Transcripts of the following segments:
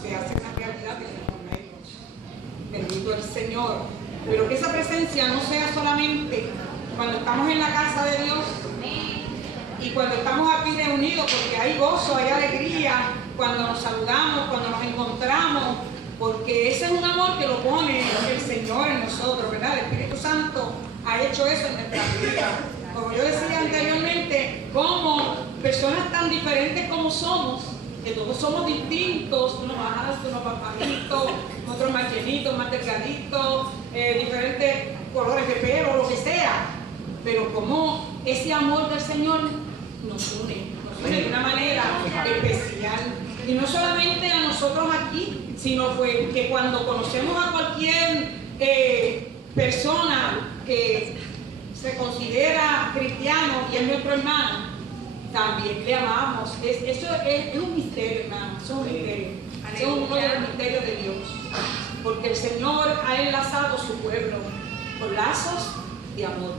se hace una realidad en nuestros medios. Bendito el Señor. Pero que esa presencia no sea solamente cuando estamos en la casa de Dios y cuando estamos aquí reunidos, porque hay gozo, hay alegría, cuando nos saludamos, cuando nos encontramos, porque ese es un amor que lo pone el Señor en nosotros, ¿verdad? El Espíritu Santo ha hecho eso en nuestra vida. Como yo decía anteriormente, como personas tan diferentes como somos, que todos somos distintos, unos más altos, unos más bajitos, otros más llenitos, más delgaditos, diferentes colores de pelo, lo que sea, pero como ese amor del Señor nos une de una manera especial, y no solamente a nosotros aquí, sino que cuando conocemos a cualquier persona que se considera cristiano y es nuestro hermano, también le amamos. Eso es un misterio, hermano. Eso es un misterio. Eso es uno de los misterios de Dios. Porque el Señor ha enlazado su pueblo con lazos de amor.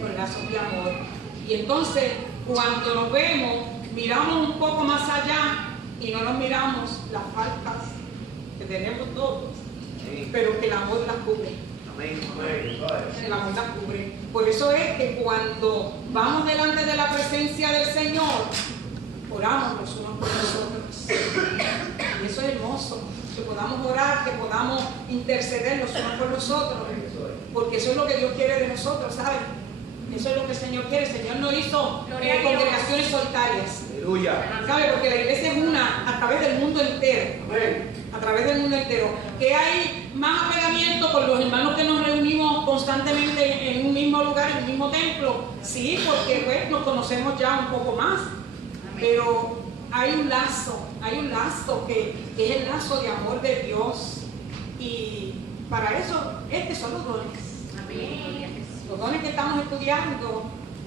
Con lazos de amor. Y entonces, cuando nos vemos, miramos un poco más allá y no nos miramos las faltas que tenemos todos, pero que el amor las cubre. El amor las cubre. Por eso es que cuando vamos delante de la presencia del Señor, oramos los unos por los otros. Y eso es hermoso, que podamos orar, que podamos interceder los unos por los otros, porque eso es lo que Dios quiere de nosotros, ¿sabes? Eso es lo que el Señor quiere. El Señor no hizo congregaciones solitarias. Aleluya. ¿Sabe? Porque la iglesia es una a través del mundo entero. A través del mundo entero. Que hay más apegamiento con los hermanos que nos reunimos constantemente en un mismo lugar, en un mismo templo. Sí, porque pues, nos conocemos ya un poco más. Pero hay un lazo que es el lazo de amor de Dios. Y para eso, estos son los dones. Amén. Los dones que estamos estudiando,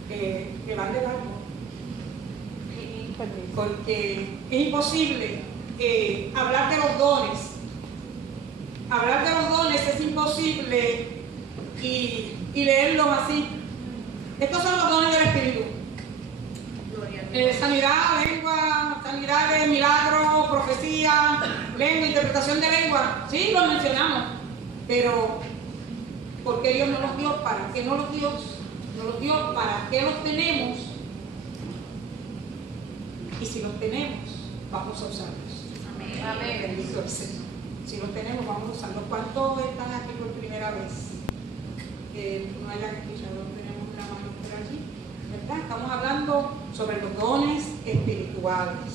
que van de largo. Porque es imposible hablar de los dones. Hablar de los dones es imposible y leerlos así. Estos son los dones del Espíritu. Sanidad, lengua, sanidades, milagros, profecía, lengua, interpretación de lengua. Sí, los mencionamos. Pero, ¿por qué Dios no los dio? ¿Para qué no los dio? No los dio, ¿para qué los tenemos? Y si los tenemos, vamos a usarlos. Amén. Amén. Bendito el Señor. Si los tenemos, vamos a usarlos. ¿Cuántos están aquí por primera vez? No hayan escuchado, tenemos una mano por allí, ¿verdad? Estamos hablando sobre los dones espirituales.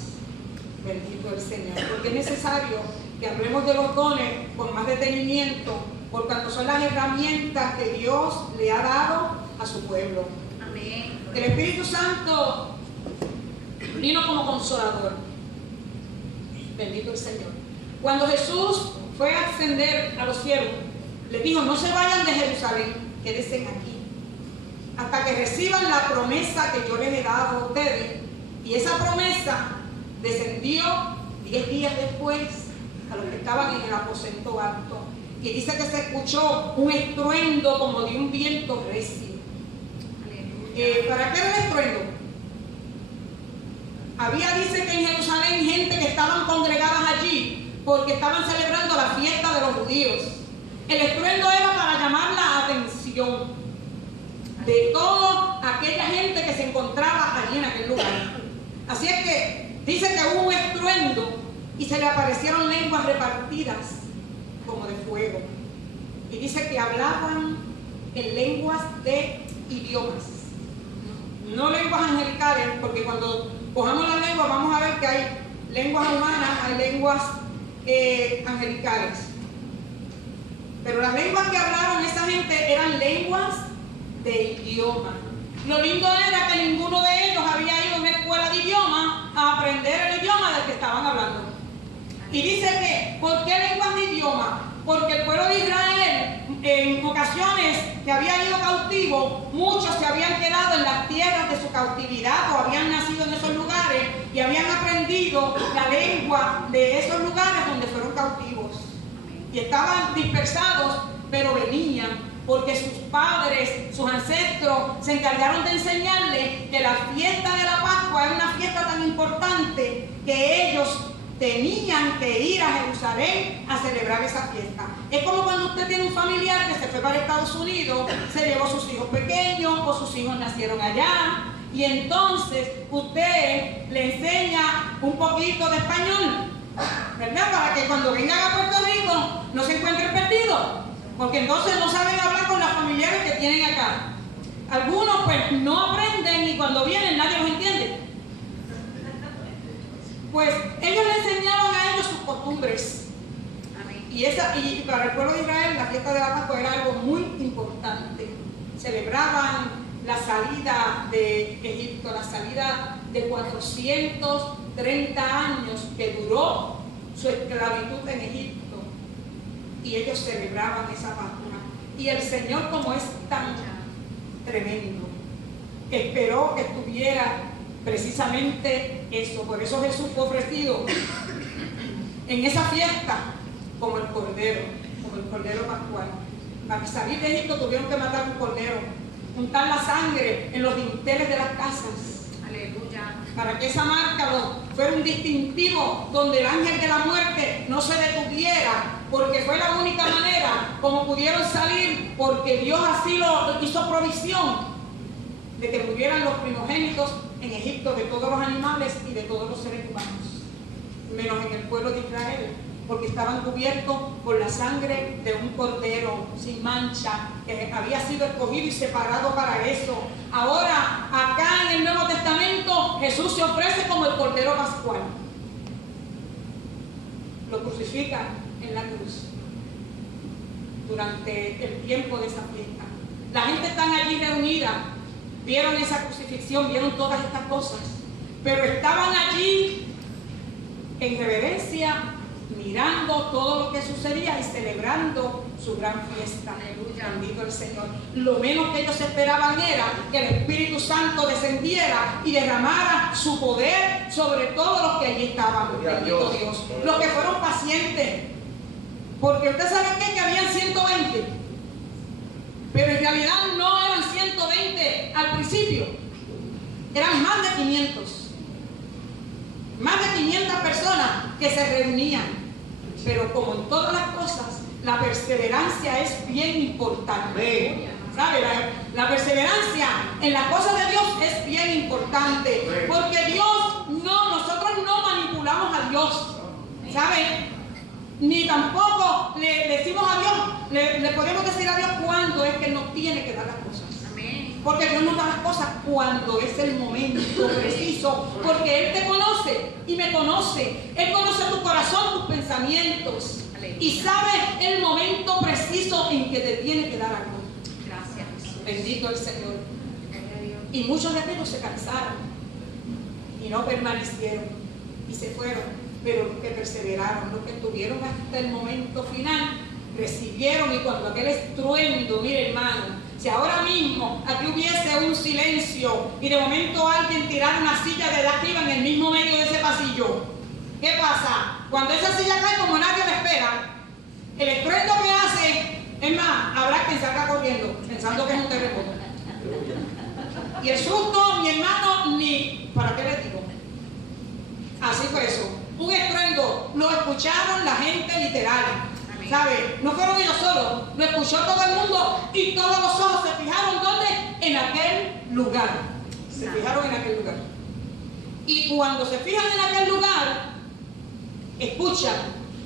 Bendito el Señor. Porque es necesario que hablemos de los dones con más detenimiento, por cuanto son las herramientas que Dios le ha dado a su pueblo. Amén. El Espíritu Santo vino como consolador. Bendito el Señor. Cuando Jesús fue a ascender a los cielos, les dijo: no se vayan de Jerusalén, quédense aquí, hasta que reciban la promesa que yo les he dado a ustedes. Y esa promesa descendió 10 días después a los que estaban en el aposento alto. Y dice que se escuchó un estruendo como de un viento recio. ¿Para qué era el estruendo? Dice que en Jerusalén gente que estaban congregadas allí porque estaban celebrando la fiesta de los judíos. El estruendo era para llamar la atención de toda aquella gente que se encontraba allí en aquel lugar. Así es que dice que hubo un estruendo y se le aparecieron lenguas repartidas como de fuego. Y dice que hablaban en lenguas de idiomas. No lenguas angelicales, porque cuando cojamos la lengua vamos a ver que hay lenguas humanas, hay lenguas angelicales. Pero las lenguas que hablaron esa gente eran lenguas de idioma. Lo lindo era que ninguno de ellos había ido a una escuela de idioma a aprender el idioma del que estaban hablando. Y dice que, ¿por qué lenguas de idioma? Porque el pueblo de Israel, en ocasiones que había ido cautivo, muchos se habían quedado en las tierras de su cautividad o habían nacido en esos lugares y habían aprendido la lengua de esos lugares donde fueron cautivos. Y estaban dispersados, pero venían porque sus padres, sus ancestros se encargaron de enseñarles que la fiesta de la Pascua es una fiesta tan importante que ellos tenían que ir a Jerusalén a celebrar esa fiesta. Es como cuando usted tiene un familiar que se fue para Estados Unidos, se llevó a sus hijos pequeños o sus hijos nacieron allá, y entonces usted le enseña un poquito de español, ¿verdad? Para que cuando vengan a Puerto Rico no se encuentren perdidos, porque entonces no saben hablar con los familiares que tienen acá. Algunos pues no aprenden y cuando vienen nadie los entiende. Pues ellos le enseñaban a ellos sus costumbres. Y para el pueblo de Israel la fiesta de la Pascua era algo muy importante. Celebraban la salida de Egipto, la salida de 430 años que duró su esclavitud en Egipto. Y ellos celebraban esa Pascua. Y el Señor, como es tan tremendo, esperó que estuviera precisamente eso. Por eso Jesús fue ofrecido en esa fiesta como el cordero pascual. Para salir de Egipto tuvieron que matar un cordero, untar la sangre en los dinteles de las casas. Aleluya. Para que esa marca fuera un distintivo donde el ángel de la muerte no se detuviera, porque fue la única manera como pudieron salir, porque Dios así lo hizo provisión de que murieran los primogénitos en Egipto de todos los animales y de todos los seres humanos, menos en el pueblo de Israel, porque estaban cubiertos por la sangre de un cordero sin mancha, que había sido escogido y separado para eso. Ahora, acá en el Nuevo Testamento, Jesús se ofrece como el cordero pascual. Lo crucifican en la cruz durante el tiempo de esa fiesta. La gente está allí reunida, vieron esa crucifixión, vieron todas estas cosas, pero estaban allí en reverencia, mirando todo lo que sucedía y celebrando su gran fiesta. Aleluya, bendito el Señor. Lo menos que ellos esperaban era que el Espíritu Santo descendiera y derramara su poder sobre todos los que allí estaban. Bendito Dios. Los que fueron pacientes, porque usted sabe que habían 120, pero en realidad no eran 120 al principio, eran más de 500. Más de 500 personas que se reunían. Pero como en todas las cosas, la perseverancia es bien importante. ¿Sabe? La perseverancia en las cosas de Dios es bien importante. Porque nosotros no manipulamos a Dios. ¿Sabe? Ni tampoco le decimos a Dios, le podemos decir a Dios cuándo es que nos tiene que dar las cosas. Porque Dios nos da las cosas cuando es el momento preciso. Porque Él te conoce y me conoce. Él conoce tu corazón, tus pensamientos. Y sabe el momento preciso en que te tiene que dar algo. Gracias, Jesús. Bendito el Señor. Y muchos de ellos se cansaron y no permanecieron y se fueron. Pero los que perseveraron, los que estuvieron hasta el momento final, recibieron. Y cuando aquel estruendo, mire hermano, si ahora mismo aquí hubiese un silencio y de momento alguien tirara una silla de arriba en el mismo medio de ese pasillo, ¿qué pasa? Cuando esa silla cae, como nadie la espera, el estruendo que hace, es más, habrá quien salga corriendo pensando que es un terremoto. Y el susto, mi hermano, ni ¿para qué le digo? Así fue eso, un estruendo, lo escucharon la gente literal. ¿Sabe? No fueron ellos solos, lo escuchó todo el mundo y todos los ojos se fijaron ¿dónde? En aquel lugar. Se fijaron en aquel lugar. Y cuando se fijan en aquel lugar, escuchan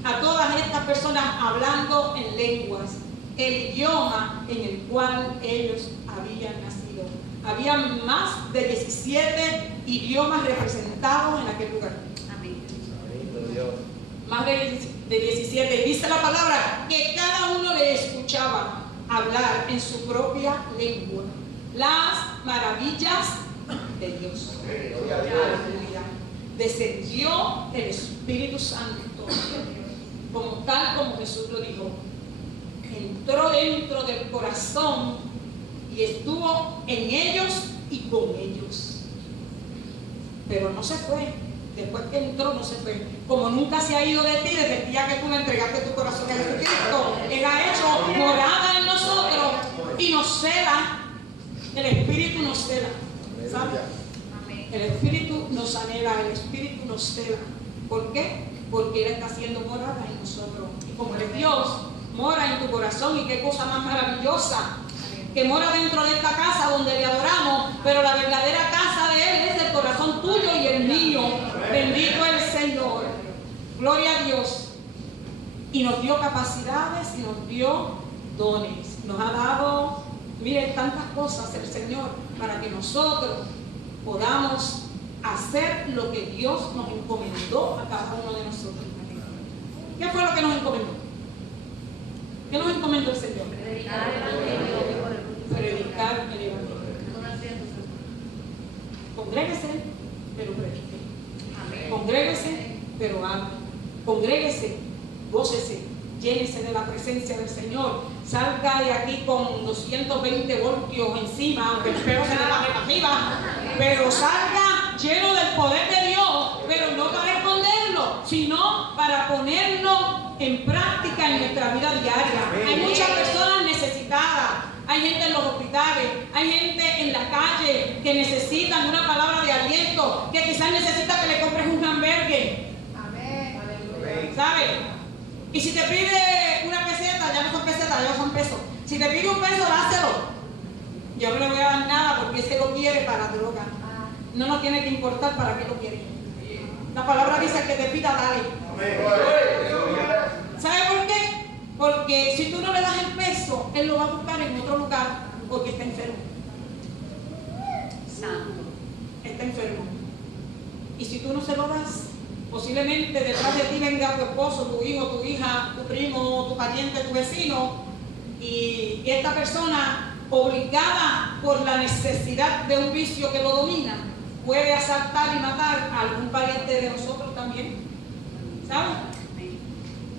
a todas estas personas hablando en lenguas, el idioma en el cual ellos habían nacido. Había más de 17 idiomas representados en aquel lugar. Amén. Más de 17. Dice la palabra que cada uno le escuchaba hablar en su propia lengua las maravillas de Dios. Aleluya. Descendió el Espíritu Santo, como tal como Jesús lo dijo. Entró dentro del corazón y estuvo en ellos y con ellos. Pero no se fue. Después que entró no se fue. Como nunca se ha ido de ti desde el día que tú le entregaste tu corazón a Jesucristo, Él ha hecho morada en nosotros y nos cela. El Espíritu nos cela. ¿Sabes? El Espíritu nos anhela, el Espíritu nos cela. ¿Por qué? porque Él está haciendo morada en nosotros. Y como Él es Dios, mora en tu corazón, y qué cosa más maravillosa, que mora dentro de esta casa donde le adoramos, pero la verdadera casa de Él es el corazón tuyo y el mío. Bendito el Señor. Gloria a Dios. Y nos dio capacidades y nos dio dones. Nos ha dado, miren, tantas cosas el Señor para que nosotros podamos hacer lo que Dios nos encomendó a cada uno de nosotros. ¿Qué fue lo que nos encomendó? ¿Qué nos encomendó el Señor? Predicar el Evangelio. Predicar el Evangelio. Congréguese, pero predique. Congréguese, pero hable. Congréguese, gócese, llénese de la presencia del Señor. Salga de aquí con 220 voltios encima, aunque espero se le baje para arriba, pero salga lleno del poder de Dios, pero no para esconderlo, sino para ponerlo en práctica en nuestra vida diaria. Hay muchas personas necesitadas, hay gente en los hospitales, hay gente en la calle que necesitan una palabra de aliento, que quizás necesita que le compres un hamburguer. ¿Sabes? Y si te pide una peseta, ya no son pesetas, ya son pesos. Si te pide un peso, dáselo. Yo no le voy a dar nada porque ese lo quiere para droga. No nos tiene que importar para qué lo quiere. La palabra dice que te pida, dale. ¿Sabes por qué? Porque si tú no le das el peso, él lo va a buscar en otro lugar porque está enfermo. Está enfermo. Y si tú no se lo das, posiblemente detrás de ti venga tu esposo, tu hijo, tu hija, tu primo, tu pariente, tu vecino, y esta persona, obligada por la necesidad de un vicio que lo domina, puede asaltar y matar a algún pariente de nosotros también. ¿Sabes?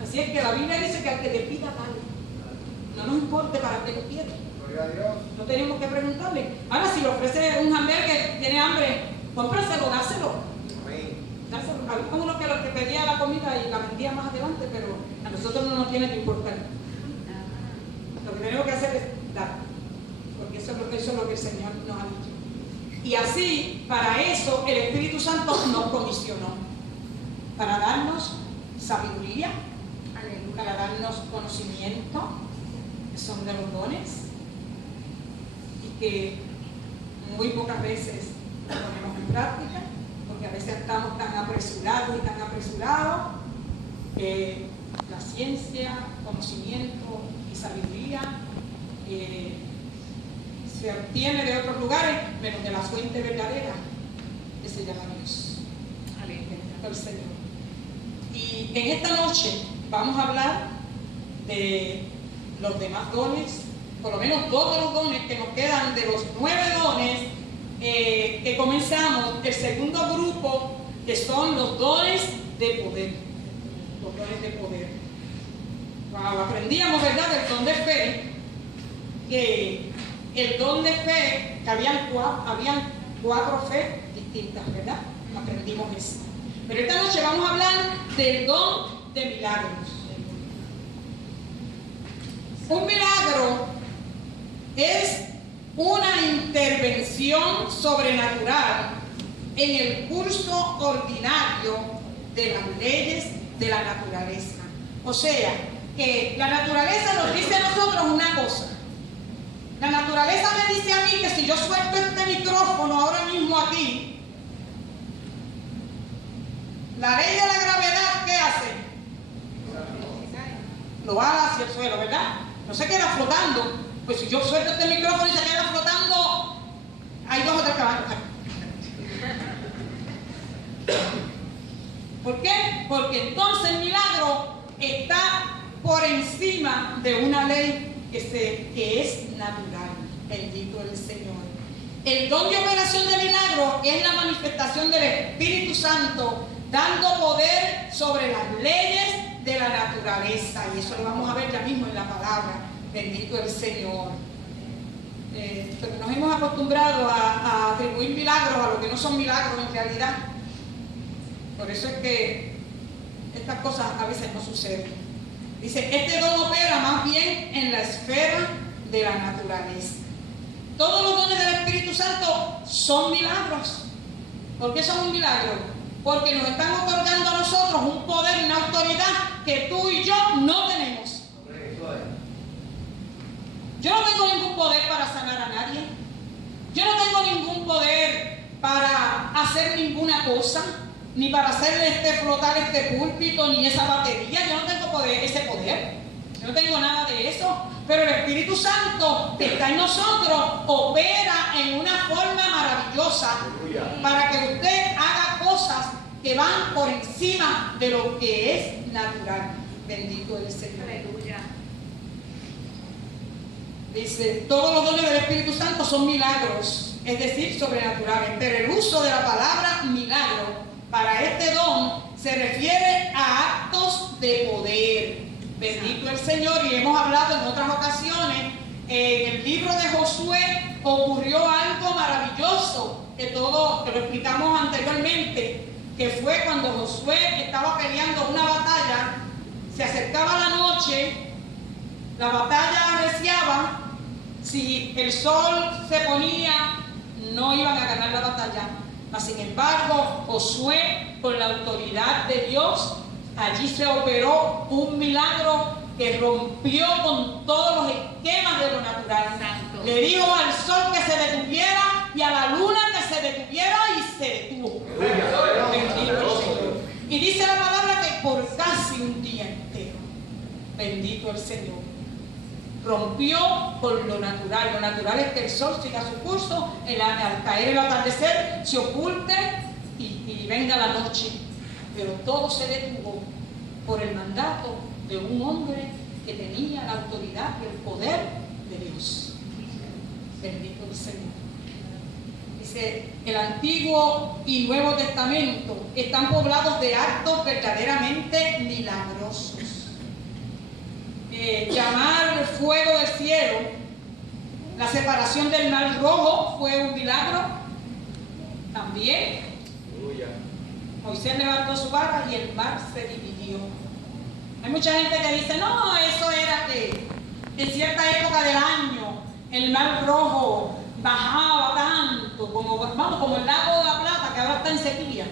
Así es que la Biblia dice que al que te pida, dale. No nos importe para qué lo quiere. No tenemos que preguntarle. Ahora, si le ofrece un hamburguer, tiene hambre, cómpraselo, dáselo. Había uno que pedía la comida y la vendía más adelante, pero a nosotros no nos tiene que importar. Lo que tenemos que hacer es dar, porque eso es lo que el Señor nos ha dicho. Y así, para eso, el Espíritu Santo nos comisionó, para darnos sabiduría, para darnos conocimiento, que son de los dones, y que muy pocas veces lo ponemos en práctica, porque a veces estamos tan apresurados y tan apresurados que la ciencia, conocimiento y sabiduría se obtiene de otros lugares, menos de la fuente verdadera que se llama Dios. El Señor. Y en esta noche vamos a hablar de los demás dones, por lo menos 2 de los dones que nos quedan de los 9 dones que comenzamos, el segundo grupo, que son los dones de poder. Los dones de poder. Wow, aprendíamos, ¿verdad?, del don de fe, que el don de fe, que habían 4 fe distintas, ¿verdad? Aprendimos eso. Pero esta noche vamos a hablar del don de milagros. Un milagro es una intervención sobrenatural en el curso ordinario de las leyes de la naturaleza. O sea, que la naturaleza nos dice a nosotros una cosa. La naturaleza me dice a mí que si yo suelto este micrófono ahora mismo aquí, la ley de la gravedad, ¿qué hace? Lo va hacia el suelo, ¿verdad? No se queda flotando. Pues si yo suelto este micrófono y se queda flotando, hay 2 o 3 caballos. ¿Por qué? Porque entonces el milagro está por encima de una ley que es natural. Bendito el Señor. El don de operación de milagro es la manifestación del Espíritu Santo, dando poder sobre las leyes de la naturaleza. Y eso lo vamos a ver ya mismo en la palabra. Bendito el Señor. Pero nos hemos acostumbrado a atribuir milagros a lo que no son milagros en realidad. Por eso es que estas cosas a veces no suceden. Dice, este don opera más bien en la esfera de la naturaleza. Todos los dones del Espíritu Santo son milagros. ¿Por qué son un milagro? porque nos están otorgando a nosotros un poder, una autoridad que tú y yo no tenemos. Yo no tengo ningún poder para sanar a nadie. Yo no tengo ningún poder para hacer ninguna cosa, ni para hacerle flotar este púlpito, ni esa batería. Yo no tengo ese poder. Yo no tengo nada de eso. Pero el Espíritu Santo que está en nosotros opera en una forma maravillosa para que usted haga cosas que van por encima de lo que es natural. Bendito el Señor. Aleluya. Dice, todos los dones del Espíritu Santo son milagros, es decir, sobrenaturales, pero el uso de la palabra milagro para este don se refiere a actos de poder. Bendito el Señor, y hemos hablado en otras ocasiones, en el libro de Josué ocurrió algo maravilloso, que lo explicamos anteriormente, que fue cuando Josué estaba peleando una batalla, se acercaba la noche, la batalla arreciaba, si el sol se ponía, no iban a ganar la batalla. Mas, sin embargo, Josué, con la autoridad de Dios, allí se operó un milagro que rompió con todos los esquemas de lo natural. Santo. Le dijo al sol que se detuviera y a la luna que se detuviera y se detuvo. Bendito el Señor. Y dice la palabra que por casi un día entero, bendito el Señor, rompió con lo natural. Lo natural es que el sol siga su curso, al caer el atardecer se oculte y venga la noche. Pero todo se detuvo por el mandato de un hombre que tenía la autoridad y el poder de Dios. Bendito el Señor. Dice, el Antiguo y Nuevo Testamento están poblados de actos verdaderamente milagrosos. Llamar fuego del cielo, la separación del mar rojo fue un milagro también. Moisés levantó su vara y el mar se dividió. Hay mucha gente que dice, no, eso era que en cierta época del año el mar rojo bajaba tanto, como el lago de la Plata, que ahora está en sequía.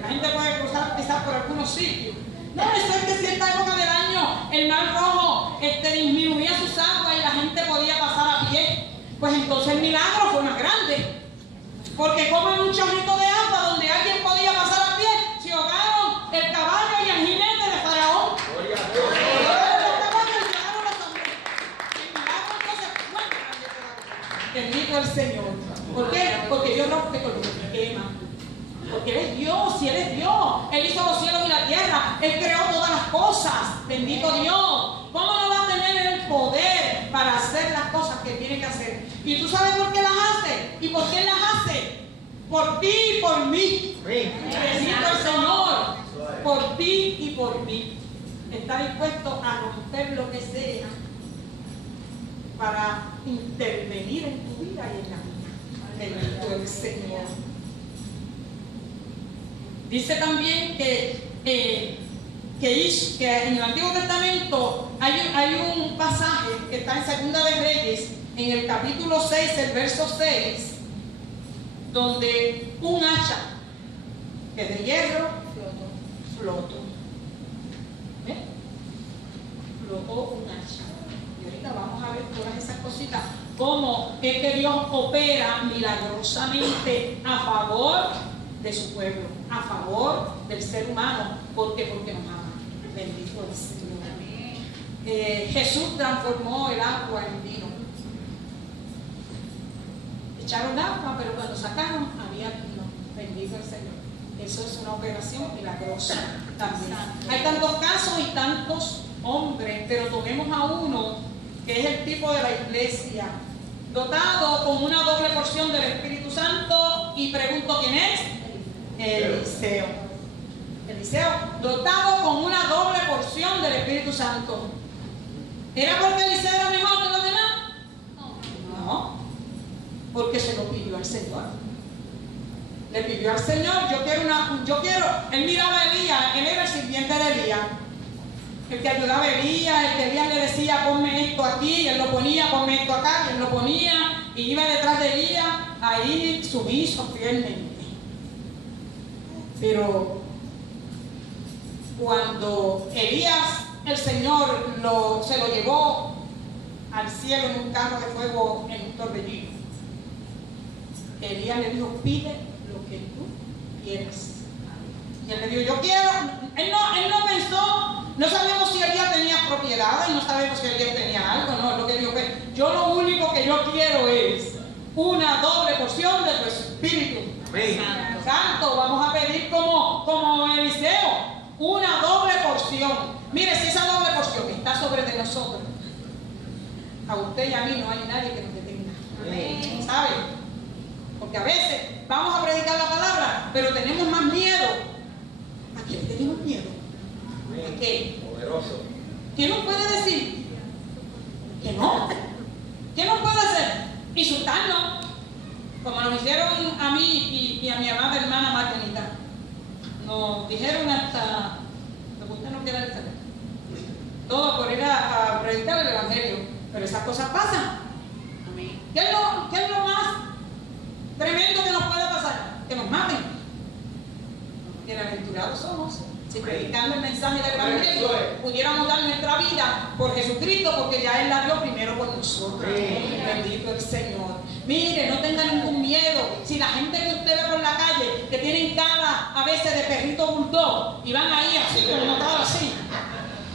La gente puede cruzar quizás por algunos sitios. No, eso es que en cierta época del año el mar rojo disminuía sus aguas y la gente podía pasar a pie. Pues entonces el milagro fue más grande. Porque como en un chorrito de agua donde alguien podía pasar a pie, se ahogaron el caballo y el jinete de Faraón. Bendito el Señor. ¿Por qué? Porque Dios rompe con los esquemas. Porque Él es Dios, y Él es Dios. Él hizo los cielos y la tierra. Él creó todas las cosas. Bendito Dios. ¿Cómo no va a tener el poder para hacer las cosas que tiene que hacer? ¿Y tú sabes por qué las hace? ¿Y por qué las hace? Por ti y por mí. Bendito el Señor. Por ti y por mí. Está dispuesto a romper lo que sea para intervenir en tu vida y en la mía. Bendito el Señor. Dice también que en el Antiguo Testamento hay un pasaje que está en Segunda de Reyes, en el capítulo 6, el verso 6, donde un hacha que es de hierro flotó. ¿Ves? Flotó un hacha. Y ahorita vamos a ver todas esas cositas, cómo es que Dios opera milagrosamente a favor de su pueblo, a favor del ser humano. ¿Por qué? Porque nos ama. Bendito el Señor. Jesús transformó el agua en vino. Echaron agua, pero cuando sacaron había vino. Bendito el Señor. Eso es una operación milagrosa también. Hay tantos casos y tantos hombres, pero tomemos a uno que es el tipo de la iglesia, dotado con una doble porción del Espíritu Santo, y pregunto quién es. Eliseo. Eliseo, dotado con una doble porción del Espíritu Santo. ¿Era porque Eliseo era mejor que los demás? No, porque se lo pidió al Señor. Le pidió al Señor, él miraba a Elías, él era el sirviente de Elías, el que ayudaba a Elías, el que Elías le decía, ponme esto aquí, y él lo ponía, ponme esto acá, y él lo ponía, y iba detrás de Elías, ahí sumiso fielmente. Pero cuando Elías, el Señor se lo llevó al cielo en un carro de fuego en un torbellino, Elías le dijo: pide lo que tú quieras. Y él le dijo: yo quiero. Él no pensó, no sabemos si Elías tenía propiedades, no sabemos si Elías tenía algo, no, lo que dijo fue: yo lo único que yo quiero es una doble porción de tu espíritu. Amén. Santo, vamos a pedir como Eliseo, una doble porción. Mire, si esa doble porción está sobre de nosotros, a usted y a mí no hay nadie que nos detenga. Amén. ¿Sabe? Porque a veces vamos a predicar la palabra, pero tenemos más miedo. ¿A quién tenemos miedo? ¿A qué? Poderoso. ¿Quién nos puede decir que no? ¿Quién nos puede hacer? Insultarnos, como nos hicieron a mí y a mi amada hermana Margarita. Nos dijeron hasta lo que usted no quiera decir. Todo por ir a predicar el evangelio. Pero esas cosas pasan. Amén. ¿Qué es lo más tremendo que nos puede pasar? Que nos maten. Bienaventurados somos si predicando el mensaje del evangelio pudiéramos dar nuestra vida por Jesucristo, porque ya Él la dio primero por nosotros. Bendito el Señor. Mire, no tenga ningún miedo. Si la gente que usted ve por la calle, que tienen cara a veces de perrito bulldog y van ahí así, con una cara así,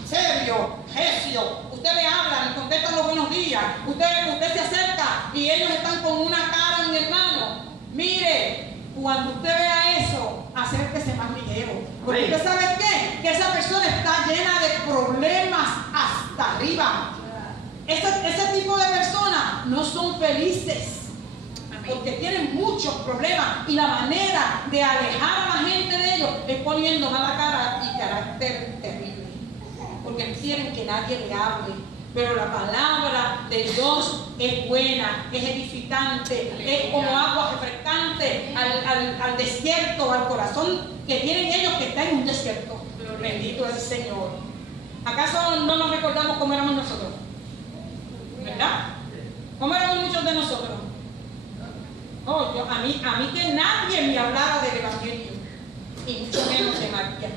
serio, recio, usted le habla, le contesta los buenos días, usted se acerca y ellos están con una cara en el mano. Mire, cuando usted vea eso, acérquese más ligero. Porque usted sabe qué, que esa persona está llena de problemas hasta arriba. Ese tipo de personas no son felices. Porque tienen muchos problemas y la manera de alejar a la gente de ellos es poniendo mala cara y carácter terrible. Porque quieren que nadie le hable. Pero la palabra de Dios es buena, es edificante, es como agua refrescante al desierto, al corazón que tienen ellos que están en un desierto. Bendito es el Señor. ¿Acaso no nos recordamos cómo éramos nosotros? ¿Verdad? ¿Cómo éramos muchos de nosotros? Oh, a mí que nadie me hablara del evangelio, y mucho menos de María.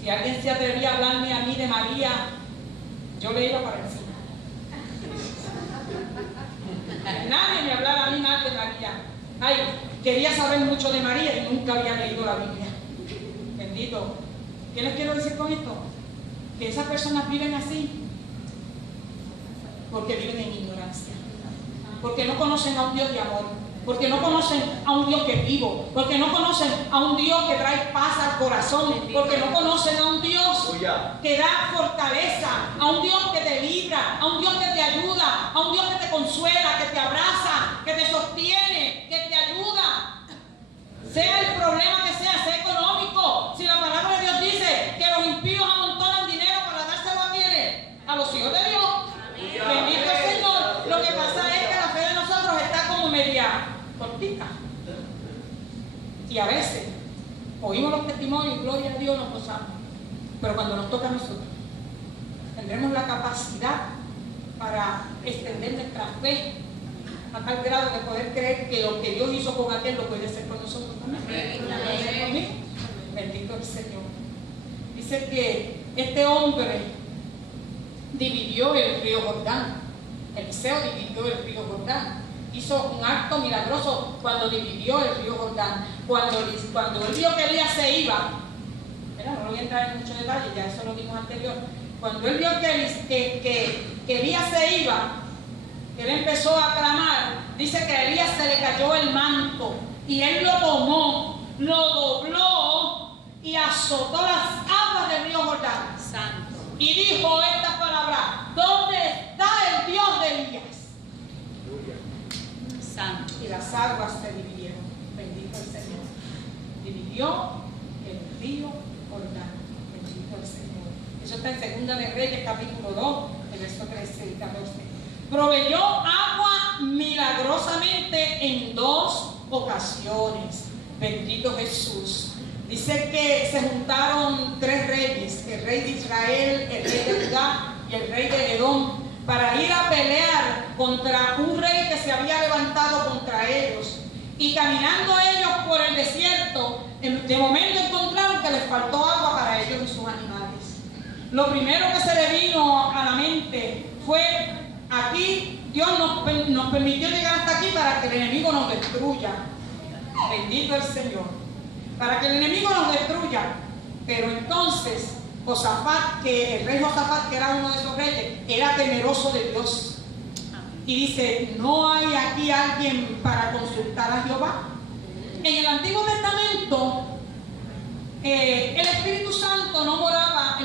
Si alguien se atrevía a hablarme a mí de María, yo le iba para encima. Nadie me hablaba a mí más de María. Ay, quería saber mucho de María y nunca había leído la Biblia. Bendito. ¿Qué les quiero decir con esto? Que esas personas viven así porque viven en ignorancia, porque no conocen a un Dios de amor, porque no conocen a un Dios que es vivo, porque no conocen a un Dios que trae paz al corazón, porque no conocen a un Dios que da fortaleza, a un Dios que te libra, a un Dios que te ayuda, a un Dios que te consuela, que te abraza, que te sostiene, que te ayuda. Sea el problema que sea económico. Si la palabra de Dios dice que los impíos amontonan dinero para dárselo a quienes, a los hijos de Dios. Bendito el Señor. Lo que pasa es que la fe de nosotros está como media cortita. Y a veces oímos los testimonios y gloria a Dios nos gozamos. Pero cuando nos toca a nosotros, tendremos la capacidad para extender nuestra fe a tal grado de poder creer que lo que Dios hizo con aquel lo puede hacer con nosotros también. Bendito el Señor. Dice que este hombre dividió el río Jordán. Eliseo dividió el río Jordán. Hizo un acto milagroso cuando dividió el río Jordán. Cuando él vio que Elías se iba, no voy a entrar en muchos detalles, ya eso lo vimos anterior. Cuando él vio que Elías se iba, él empezó a clamar. Dice que a Elías se le cayó el manto y él lo tomó, lo dobló y azotó las aguas del río Jordán. Santo. Y dijo estas palabras: ¿dónde está el Dios de Elías? Santo. Y las aguas se dividieron. Bendito el Señor. Dividió el río Jordán. Bendito el Señor. Eso está en Segunda de Reyes, capítulo 2, el verso 13 y 14. Proveyó agua milagrosamente en 2 ocasiones. Bendito Jesús. Dice que se juntaron 3 reyes, el rey de Israel, el rey de Judá y el rey de Edom, para ir a pelear contra un rey que se había levantado contra ellos. Y caminando ellos por el desierto, De momento encontraron que les faltó agua para ellos y sus animales. Lo primero que se le vino a la mente fue: aquí Dios nos permitió llegar hasta aquí para que el enemigo nos destruya. Bendito el Señor. Para que el enemigo nos destruya. Pero entonces Josafat, que el rey Josafat, que era uno de esos reyes, era temeroso de Dios. Y dice: ¿no hay aquí alguien para consultar a Jehová? En el Antiguo Testamento, el Espíritu Santo no moraba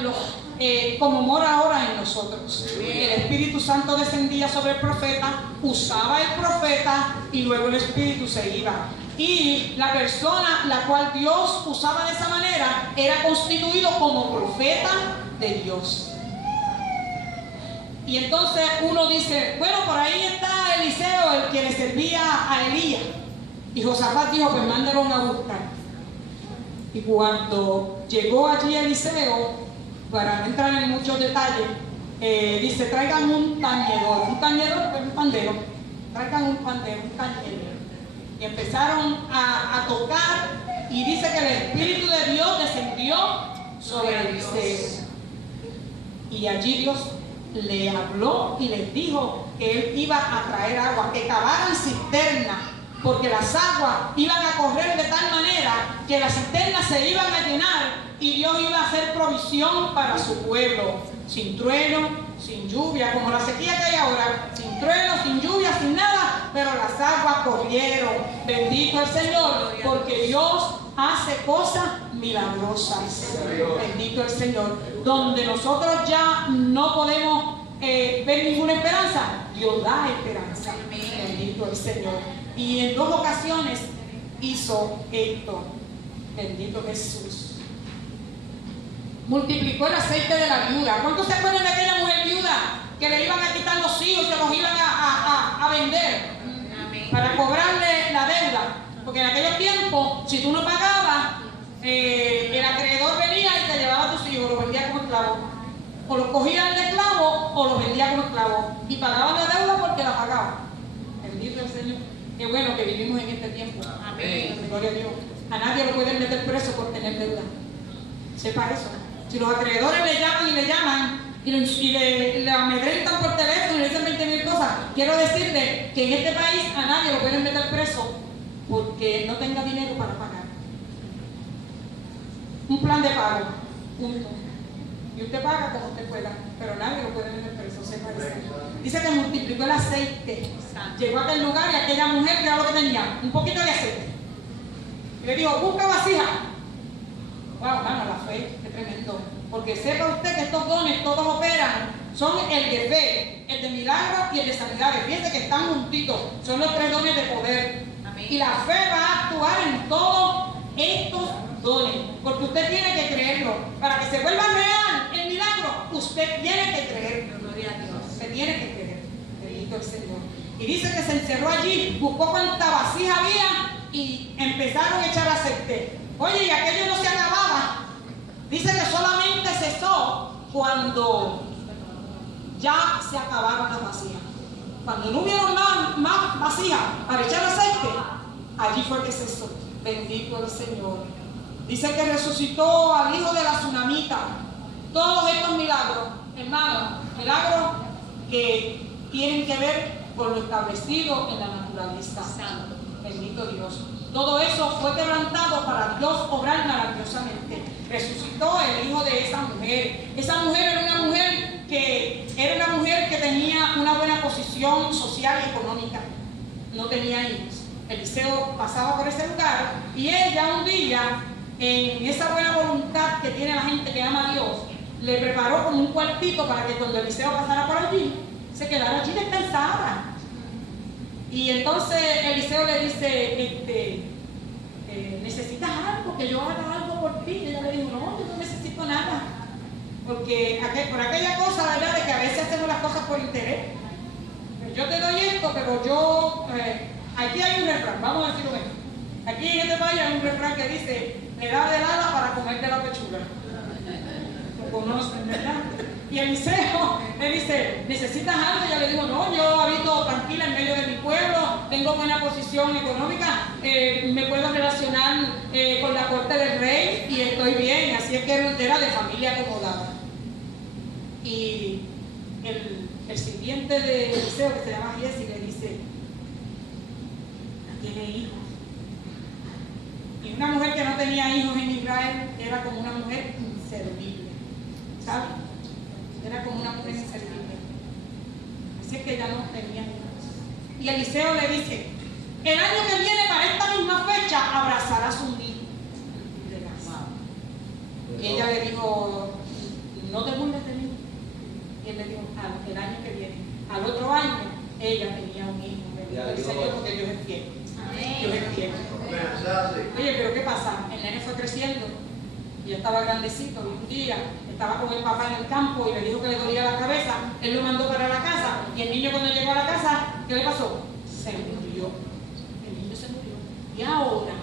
como mora ahora en nosotros. El Espíritu Santo descendía sobre el profeta, usaba el profeta y luego el Espíritu se iba. Y la persona la cual Dios usaba de esa manera era constituido como profeta de Dios. Y entonces uno dice: bueno, por ahí está Eliseo, el que le servía a Elías. Y Josafat dijo: pues mándalo a buscar. Y cuando llegó allí Eliseo, para no entrar en muchos detalles, dice: traigan un tañedor. Un tañedor es un pandero. Traigan un pandero, un tañedor. Y empezaron a tocar, y dice que el Espíritu de Dios descendió sobre Eliseo. Y allí Dios le habló y les dijo que él iba a traer agua, que cavaran cisterna, porque las aguas iban a correr de tal manera que las cisternas se iban a llenar y Dios iba a hacer provisión para su pueblo, sin trueno, sin lluvia, como la sequía que hay ahora, sin trueno, sin lluvia, sin nada, pero las aguas corrieron. Bendito el Señor, porque Dios hace cosas milagrosas. Bendito el Señor. Donde nosotros ya no podemos ver ninguna esperanza, Dios da esperanza. Bendito el Señor. Y en 2 ocasiones hizo esto. Bendito Jesús. Multiplicó el aceite de la viuda. ¿Cuántos se acuerdan de aquella mujer viuda que le iban a quitar los hijos y se los iban a vender para cobrarle la deuda? Porque en aquellos tiempos, si tú no pagabas, el acreedor venía y te llevaba a tus hijos, los vendía como esclavos. O los cogía de esclavo o los vendía como esclavos. Y pagaban la deuda porque la pagaban. Bendito el Señor. Qué bueno que vivimos en este tiempo. Amén. Gloria a Dios. A nadie lo pueden meter preso por tener deuda. Sepa eso. Si los acreedores le llaman y le amedrentan por teléfono y le dicen 20,000 cosas, quiero decirle que en este país a nadie lo pueden meter preso porque no tenga dinero para pagar. Un plan de pago, punto. Y usted paga como usted pueda, pero nadie lo puede meter preso, sepa eso. Dice que multiplicó el aceite. Llegó a aquel lugar y aquella mujer, que era lo que tenía, un poquito de aceite. Y le dijo: busca vasija. Wow, hermano, la fe, qué tremendo. Porque sepa usted que estos dones todos operan. Son el de fe, el de milagros y el de sanidades. Fíjense que están juntitos. Son los 3 dones de poder. Amén. Y la fe va a actuar en todos estos dones. Porque usted tiene que creerlo. Para que se vuelva real el milagro, usted tiene que creer. Gloria a Dios. Usted tiene que creer. Bendito el Señor. Y dice que se encerró allí, buscó cuánta vasija había y empezaron a echar aceite. Oye, y aquello no se acababa. Dice que solamente cesó cuando ya se acabaron las vasijas. Cuando no hubieron más vasijas para echar aceite, allí fue que cesó. Bendito el Señor. Dice que resucitó al hijo de la tsunamita. Todos estos milagros, hermanos, milagros que tienen que ver con lo establecido en la naturaleza. Bendito Dios. Todo eso fue quebrantado para Dios obrar maravillosamente. Resucitó el hijo de esa mujer. Esa mujer era una mujer que tenía una buena posición social y económica. No tenía hijos. Eliseo pasaba por ese lugar y ella un día, en esa buena voluntad que tiene la gente que ama a Dios, le preparó como un cuartito para que cuando Eliseo pasara por allí, se quedara allí descansada. Y entonces Eliseo le dice: ¿necesitas algo? Que yo haga algo por ti. Y ella le dijo: no, yo no necesito nada. Porque por aquella cosa, ¿verdad?, de que a veces hacemos las cosas por interés. Yo te doy esto, pero yo... aquí hay un refrán, vamos a decirlo bien. Aquí en este país hay un refrán que dice: me da del ala para comerte la pechuga. Lo conocen, ¿verdad? Y Eliseo le dice: ¿necesitas algo? Y ella le dijo: no, yo habito tranquila en medio de mi pueblo, tengo buena posición económica, me puedo relacionar con la corte del rey. así es que era de familia acomodada. Y el sirviente de Eliseo, que se llama Giesi, le dice: tiene hijos. Y una mujer que no tenía hijos en Israel era como una mujer inservible, ¿sabes? Era como una mujer inservible. Así es que ella no tenía hijos. Y Eliseo le dice: el año que viene, para esta misma fecha, abrazarás un hijo. Y ella le dijo: no te burles de mí. Y él le dijo: el año que viene. Al otro año, ella tenía un hijo. Bendito el Señor, porque Dios es fiel. Dios es fiel. Oye, pero ¿qué pasa? El nene fue creciendo y ya estaba grandecito. Y un día estaba con el papá en el campo y le dijo que le dolía la cabeza. Él lo mandó para la casa. Y el niño, cuando llegó a la casa, ¿qué le pasó? Se murió. El niño se murió. ¿Y ahora?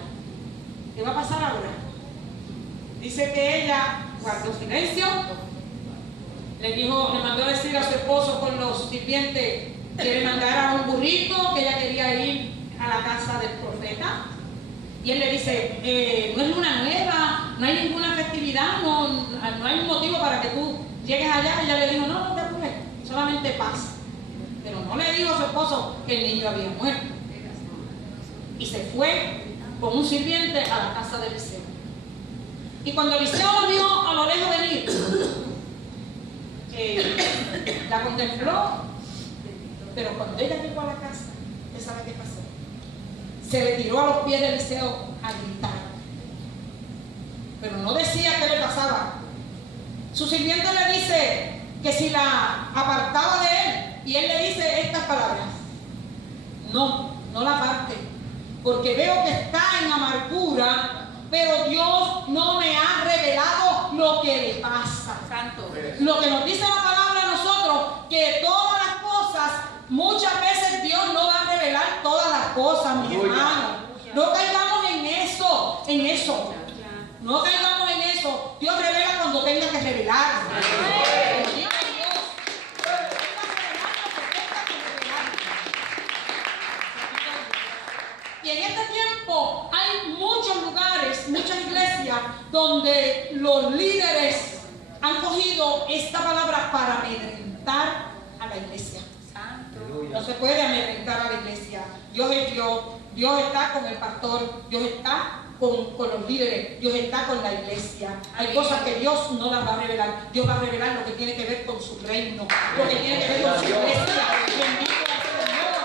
¿Qué va a pasar ahora? Dice que ella guardó silencio, le mandó a decir a su esposo con los sirvientes que le mandara un burrito, que ella quería ir a la casa del profeta. Y él le dice: no es luna nueva, no hay ninguna festividad, no hay motivo para que tú llegues allá. Y ella le dijo: no te apures, solamente paz. Pero no le dijo a su esposo que el niño había muerto. Y se fue con un sirviente a la casa de Eliseo. Y cuando Eliseo vio a lo lejos venir, la contempló, pero cuando ella llegó a la casa, ¿usted sabe qué pasó? Se le tiró a los pies de Eliseo a gritar. Pero no decía qué le pasaba. Su sirviente le dice que si la apartaba de él, y él le dice estas palabras: no la aparte, porque veo que está en amargura, pero Dios no me ha revelado lo que le pasa. Santo. Lo que nos dice la palabra a nosotros, que todas las cosas, muchas veces Dios no va a revelar todas las cosas, mi hermano. No caigamos en eso. No caigamos en eso. Dios revela cuando tenga que revelar. Y en este tiempo hay muchos lugares, muchas iglesias, donde los líderes han cogido esta palabra para amedrentar a la iglesia. No se puede amedrentar a la iglesia. Dios es Dios. Dios está con el pastor. Dios está con los líderes. Dios está con la iglesia. Hay cosas que Dios no las va a revelar. Dios va a revelar lo que tiene que ver con su reino, lo que tiene que ver con su iglesia. Bendito el Señor.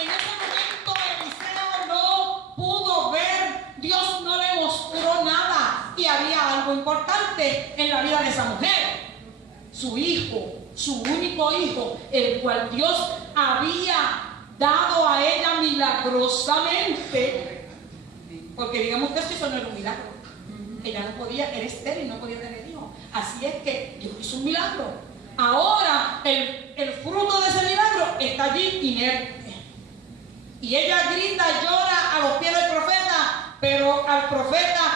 En ese momento Eliseo no pudo ver. Dios no le mostró nada. Y había algo importante en la vida de esa mujer. Su hijo, su único hijo, el cual Dios había dado a ella milagrosamente, porque digamos que eso no era un milagro. Ella no podía, era estéril, no podía tener hijos. Así es que Dios hizo un milagro. Ahora el fruto de ese milagro está allí inerte. Y ella grita, llora a los pies del profeta, pero al profeta